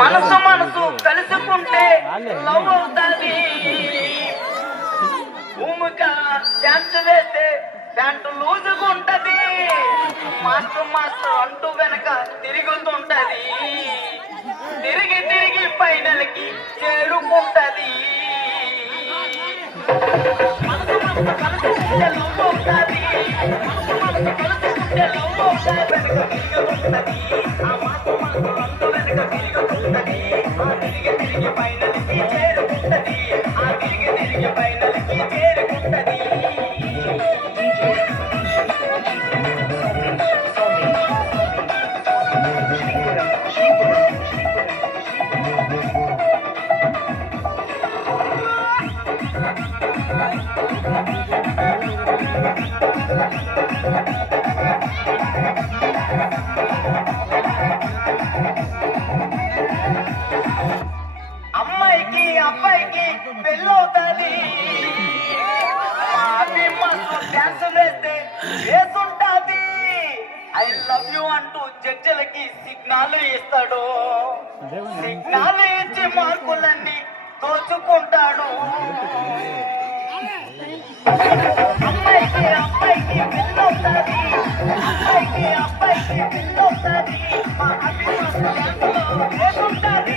మనసు మనసు కలుసుకుంటే లవ్ అవుతుంది. భూమిగా డాన్స్ వేస్తే ప్యాంటు లూజుకుంటది. మాస్టర్ మాస్టర్ అంటూ వెనక తిరుగుతుంటది. తిరిగి తిరిగి ఫైనల్కి చేరుకుంటది. మనసు మనసు కలుసుకుంటే లవ్ అవుతుంది. మనసు మనసు కలుసుకుంటే లవ్ అవుతుంది. వెనక తిరుగుతుంటది. ఆ మనసు మనసు అంటూ వెనక తిరుగుతుంటది. ఆ తిరిగి తిరిగి ఫైనల్కి చేరుకుంటది. ఆ తిరిగి తిరిగి ఫైనల్కి చేరుకుంటది. అమ్మాయికి అబ్బాయికి పెళ్ళవుతుంది. డాన్స్ వేస్తే వేసుంటాది. ఐ లవ్ యూ అంటూ జడ్జిలకి సిగ్నల్ ఇస్తాడు. సిగ్నల్ ఇచ్చి మార్కులన్నీ దోచుకుంటాడు. అమ్మాయికి అబ్బాయికి పెళ్ళవుతుంది. అమ్మాయికి అబ్బాయికి పెళ్ళవుతుంది. మా అభిమానులు వేసుంటాది.